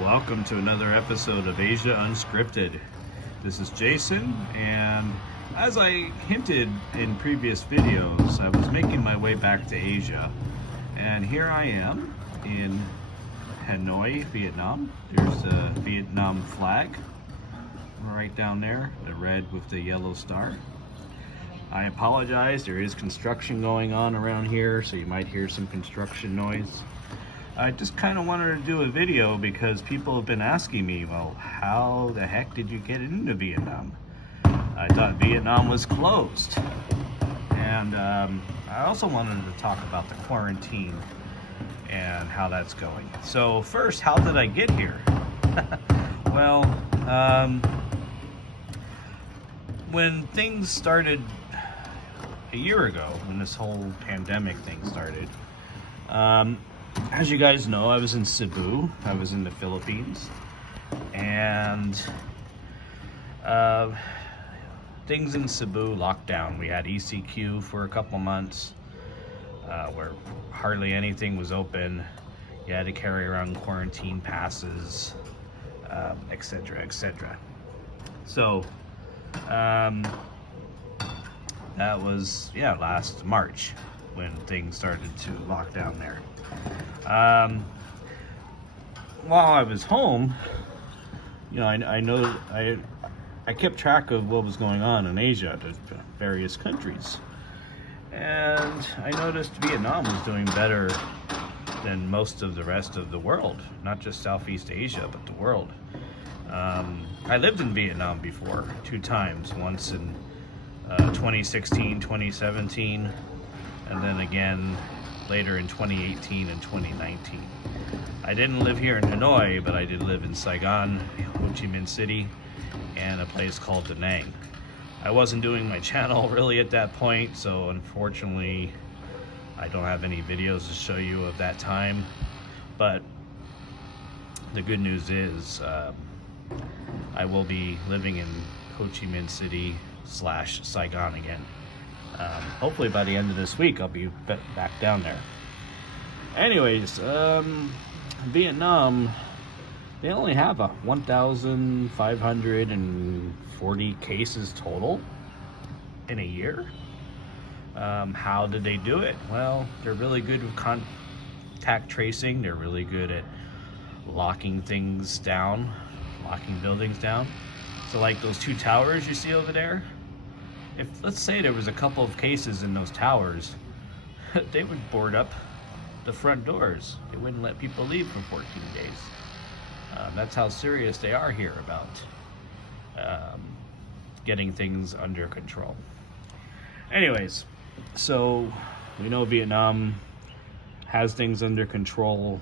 Welcome to another episode of Asia Unscripted. This is Jason, and as I hinted in previous videos, I was making my way back to Asia, and here I am in Hanoi, Vietnam. There's a Vietnam flag right down there, the red with the yellow star. I apologize, there is construction going on around here, so you might hear some construction noise. I just kind of wanted to do a video because people have been asking me, well, how the heck did you get into Vietnam? I thought Vietnam was closed. And I also wanted to talk about the quarantine and how that's going. So first, how did I get here? Well, when things started a year ago, when this whole pandemic thing started, as you guys know, I was in Cebu. I was in the Philippines, and things in Cebu locked down. We had ECQ for a couple months, where hardly anything was open. You had to carry around quarantine passes, etc., etc. So that was last March when things started to lock down there. While I was home, I kept track of what was going on in Asia, the various countries, and I noticed Vietnam was doing better than most of the rest of the world, not just Southeast Asia, but the world. I lived in Vietnam before, 2 times, once in 2016, 2017, and then again later in 2018 and 2019. I didn't live here in Hanoi, but I did live in Saigon, Ho Chi Minh City, and a place called Da Nang. I wasn't doing my channel really at that point, so unfortunately I don't have any videos to show you of that time. But the good news is I will be living in Ho Chi Minh City / Saigon again. Hopefully by the end of this week I'll be back down there. Anyways, Vietnam, they only have 1,540 cases total in a year. How did they do it? Well, they're really good with contact tracing. They're really good at locking things down, locking buildings down. So like those 2 towers you see over there, if let's say there was a couple of cases in those towers, they would board up the front doors. They wouldn't let people leave for 14 days. That's how serious they are here about getting things under control. Anyways, so we know Vietnam has things under control,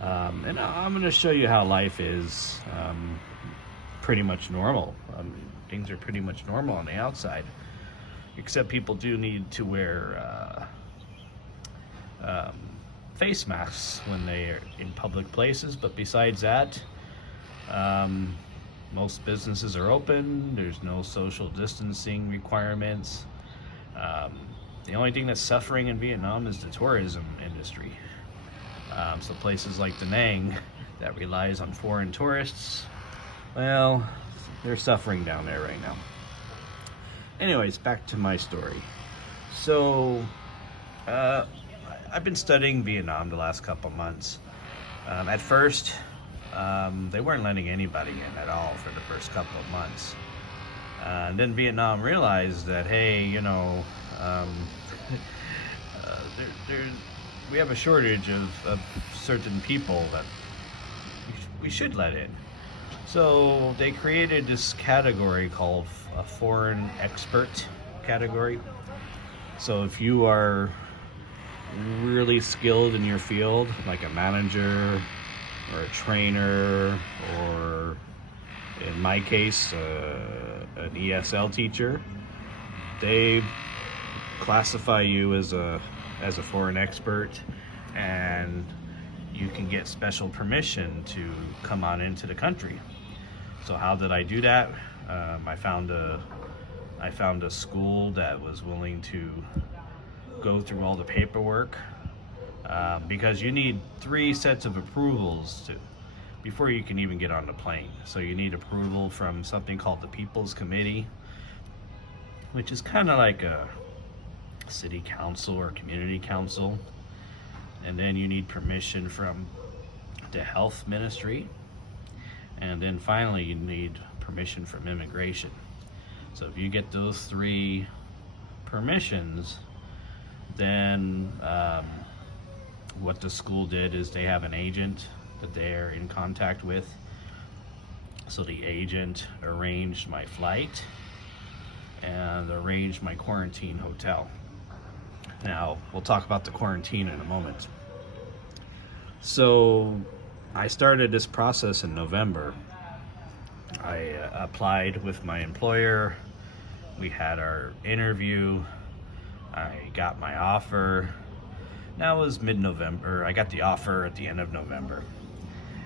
and I'm going to show you how life is pretty much normal. Things are pretty much normal on the outside, except people do need to wear face masks when they are in public places. But besides that, most businesses are open. There's no social distancing requirements. The only thing that's suffering in Vietnam is the tourism industry. So places like Da Nang that relies on foreign tourists, well, they're suffering down there right now. Anyways, back to my story. So I've been studying Vietnam the last couple months. At first, they weren't letting anybody in at all for the first couple of months. Then Vietnam realized that, hey, we have a shortage of certain people that we should let in. So they created this category called a foreign expert category. So if you are really skilled in your field, like a manager or a trainer, or in my case, an ESL teacher, they classify you as a foreign expert, and you can get special permission to come on into the country. So how did I do that? I found a school that was willing to go through all the paperwork, because you need 3 sets of approvals before you can even get on the plane. So you need approval from something called the People's Committee, which is kind of like a city council or community council. And then you need permission from the health ministry. And then finally you need permission from immigration. So if you get those three permissions, then what the school did is they have an agent that they're in contact with. So the agent arranged my flight and arranged my quarantine hotel. Now, we'll talk about the quarantine in a moment. So I started this process in November. I applied with my employer. We had our interview. I got my offer. That was mid-November. I got the offer at the end of November.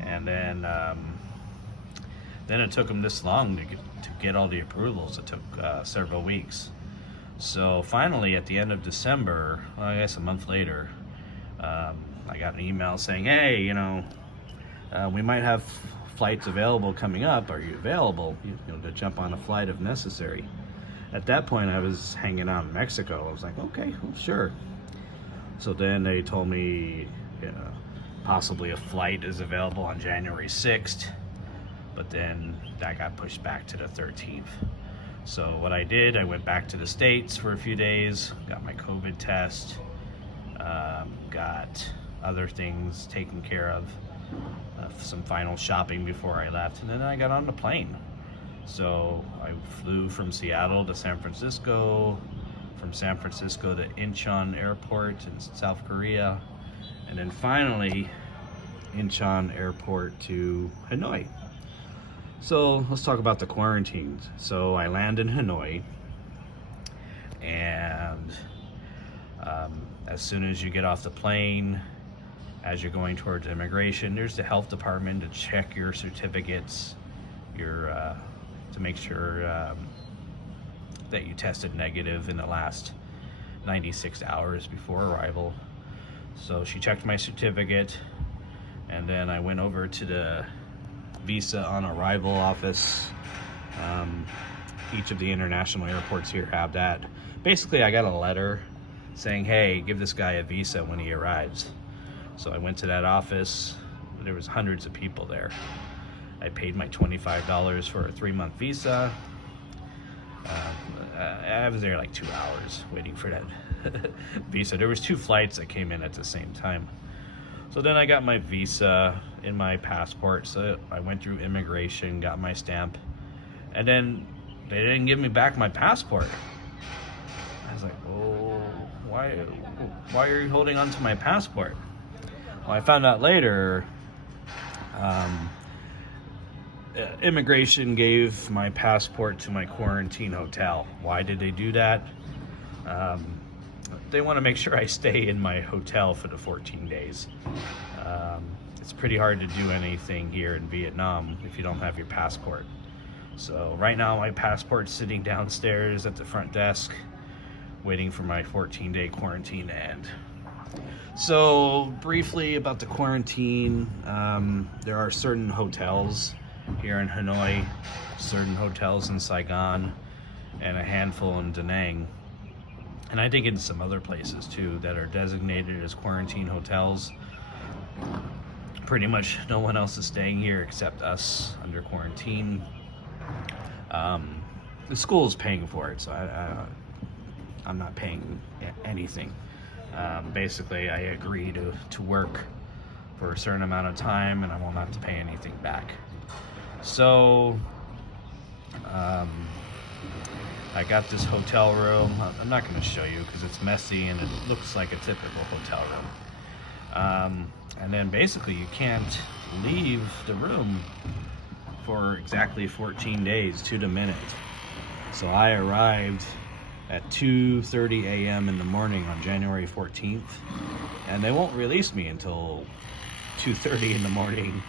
And then it took them this long to get all the approvals. It took several weeks. So finally, at the end of December, well, I guess a month later, I got an email saying, hey, we might have flights available coming up. Are you available to jump on a flight if necessary? At that point, I was hanging out in Mexico. I was like, okay, well, sure. So then they told me possibly a flight is available on January 6th, but then that got pushed back to the 13th. So what I did, I went back to the States for a few days, got my COVID test, got other things taken care of, some final shopping before I left, and then I got on the plane. So I flew from Seattle to San Francisco, from San Francisco to Incheon Airport in South Korea, and then finally Incheon Airport to Hanoi. So let's talk about the quarantines. So I land in Hanoi, and as soon as you get off the plane, as you're going towards immigration, there's the health department to check your certificates, to make sure that you tested negative in the last 96 hours before arrival. So she checked my certificate, and then I went over to the visa on arrival office. Each of the international airports here have that. Basically, I got a letter saying, hey, give this guy a visa when he arrives. So I went to that office. There was hundreds of people there. I paid my $25 for a 3-month visa. I was there like 2 hours waiting for that visa. There was 2 flights that came in at the same time. So then I got my visa in my passport. So I went through immigration, got my stamp, and then they didn't give me back my passport. I was like, oh, why are you holding on to my passport? Well, I found out later, immigration gave my passport to my quarantine hotel. Why did they do that? They want to make sure I stay in my hotel for the 14 days. It's pretty hard to do anything here in Vietnam if you don't have your passport. So right now my passport's sitting downstairs at the front desk, waiting for my 14-day quarantine to end. So briefly about the quarantine, there are certain hotels here in Hanoi, certain hotels in Saigon, and a handful in Da Nang, and I think in some other places too, that are designated as quarantine hotels. Pretty much no one else is staying here except us under quarantine. The school is paying for it, so I'm not paying anything. Basically, I agree to work for a certain amount of time, and I will not have to pay anything back. So I got this hotel room. I'm not going to show you because it's messy and it looks like a typical hotel room. And then basically you can't leave the room for exactly 14 days to the minute. So I arrived at 2:30 a.m. in the morning on January 14th, and they won't release me until 2:30 in the morning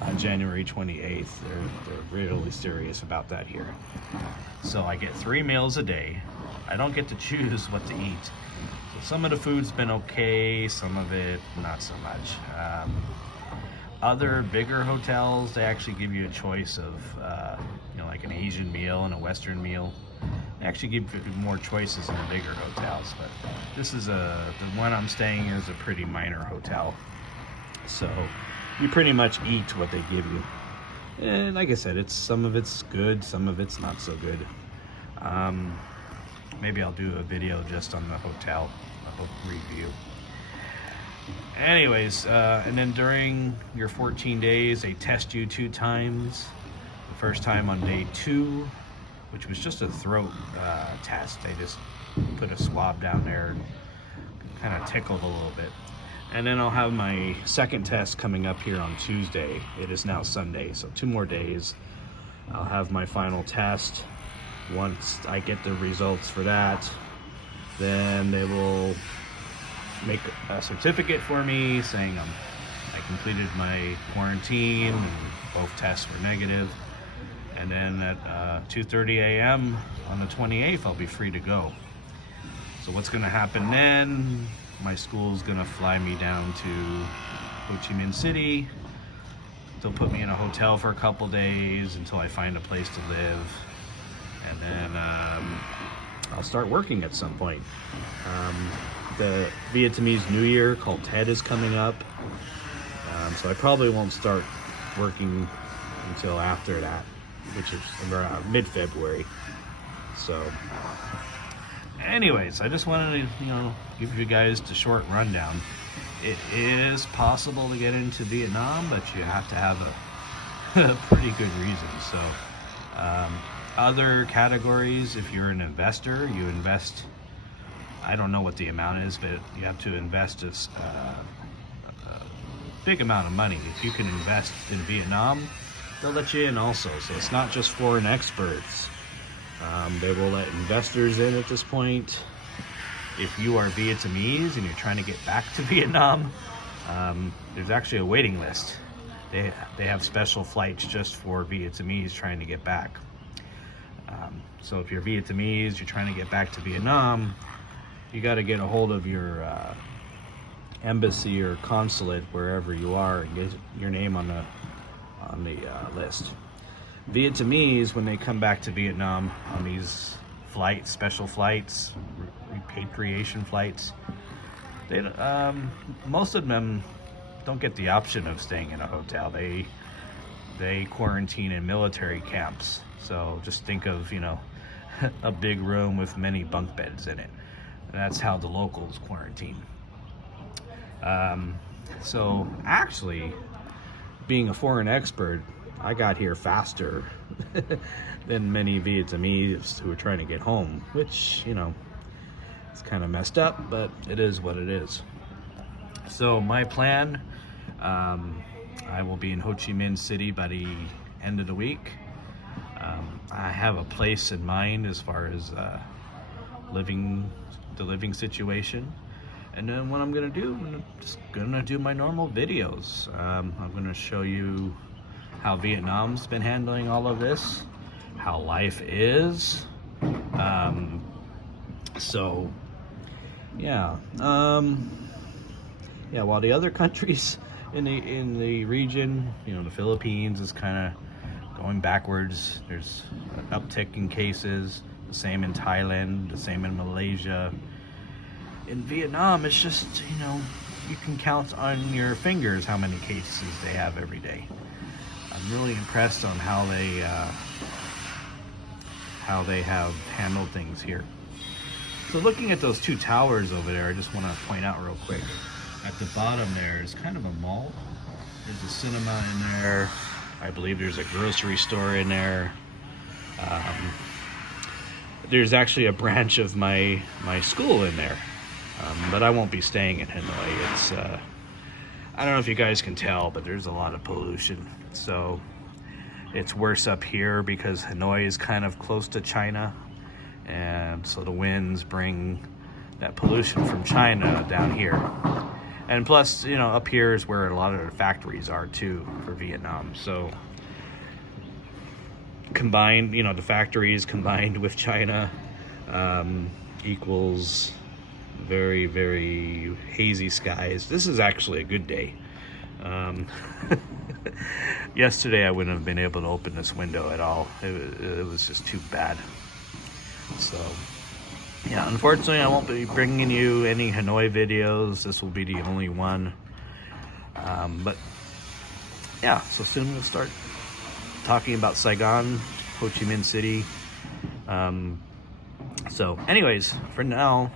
on January 28th. They're really serious about that here. So I get 3 meals a day. I don't get to choose what to eat. So some of the food's been okay, some of it not so much. other bigger hotels, they actually give you a choice of, like an Asian meal and a Western meal. They actually give you more choices in the bigger hotels, but this is the one I'm staying in is a pretty minor hotel. So you pretty much eat what they give you. And like I said, some of it's good, some of it's not so good. Maybe I'll do a video just on the hotel, a book review. Anyways, and then during your 14 days, they test you 2 times. The first time on day 2, which was just a throat test. They just put a swab down there and kind of tickled a little bit. And then I'll have my second test coming up here on Tuesday. It is now Sunday, so 2 more days. I'll have my final test. Once I get the results for that, then they will make a certificate for me saying I completed my quarantine and both tests were negative. And then at 2:30 a.m. on the 28th, I'll be free to go. So what's going to happen then? My school's going to fly me down to Ho Chi Minh City. They'll put me in a hotel for a couple days until I find a place to live. And then I'll start working at some point. The Vietnamese New Year called Tet is coming up. So I probably won't start working until after that, which is around mid-February. So anyways, I just wanted to, give you guys the short rundown. It is possible to get into Vietnam, but you have to have a pretty good reason. So other categories, if you're an investor, you invest, I don't know what the amount is, but you have to invest a big amount of money. If you can invest in Vietnam, they'll let you in also. So it's not just foreign experts. They will let investors in at this point. If you are Vietnamese and you're trying to get back to Vietnam, there's actually a waiting list. They have special flights just for Vietnamese trying to get back. So if you're Vietnamese, you're trying to get back to Vietnam, you got to get a hold of your embassy or consulate wherever you are and get your name on the list. Vietnamese, when they come back to Vietnam on these flights, special flights, repatriation flights, they most of them don't get the option of staying in a hotel. They quarantine in military camps. So just think of, a big room with many bunk beds in it. That's how the locals quarantine. So actually, being a foreign expert, I got here faster than many Vietnamese who are trying to get home, which, it's kind of messed up, but it is what it is. So my plan, I will be in Ho Chi Minh City by the end of the week. I have a place in mind as far as the living situation. And then what I'm gonna do, I'm just gonna do my normal videos. I'm gonna show you how Vietnam's been handling all of this, how life is. So yeah, while the other countries in the region, the Philippines is kind of going backwards. There's an uptick in cases, the same in Thailand, the same in Malaysia. In Vietnam, it's just, you can count on your fingers how many cases they have every day. I'm really impressed on how they have handled things here. So looking at those 2 towers over there, I just want to point out real quick. At the bottom there is kind of a mall. There's a cinema in there. I believe there's a grocery store in there. There's actually a branch of my school in there. But I won't be staying in Hanoi. It's, I don't know if you guys can tell, but there's a lot of pollution. So it's worse up here because Hanoi is kind of close to China. And so the winds bring that pollution from China down here. And plus, up here is where a lot of the factories are too for Vietnam. So combined, the factories combined with China equals very, very hazy skies. This is actually a good day. Yesterday I wouldn't have been able to open this window at all. It was just too bad. So yeah, unfortunately I won't be bringing you any Hanoi videos. This will be the only one. But yeah, so soon we'll start talking about Saigon, Ho Chi Minh City. So anyways, for now,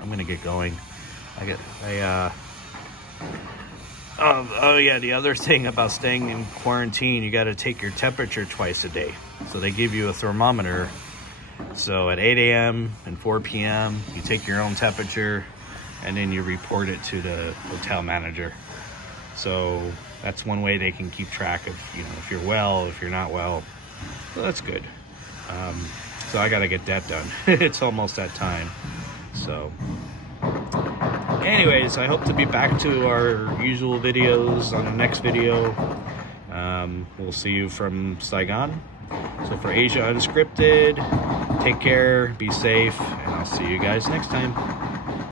I'm gonna get going. Oh yeah, the other thing about staying in quarantine, you gotta take your temperature twice a day. So they give you a thermometer. So at 8 a.m. and 4 p.m., you take your own temperature and then you report it to the hotel manager. So that's one way they can keep track of, if you're well, if you're not well. So that's good. So I gotta get that done. It's almost that time. So anyways, I hope to be back to our usual videos on the next video. We'll see you from Saigon. So for Asia Unscripted, take care, be safe, and I'll see you guys next time.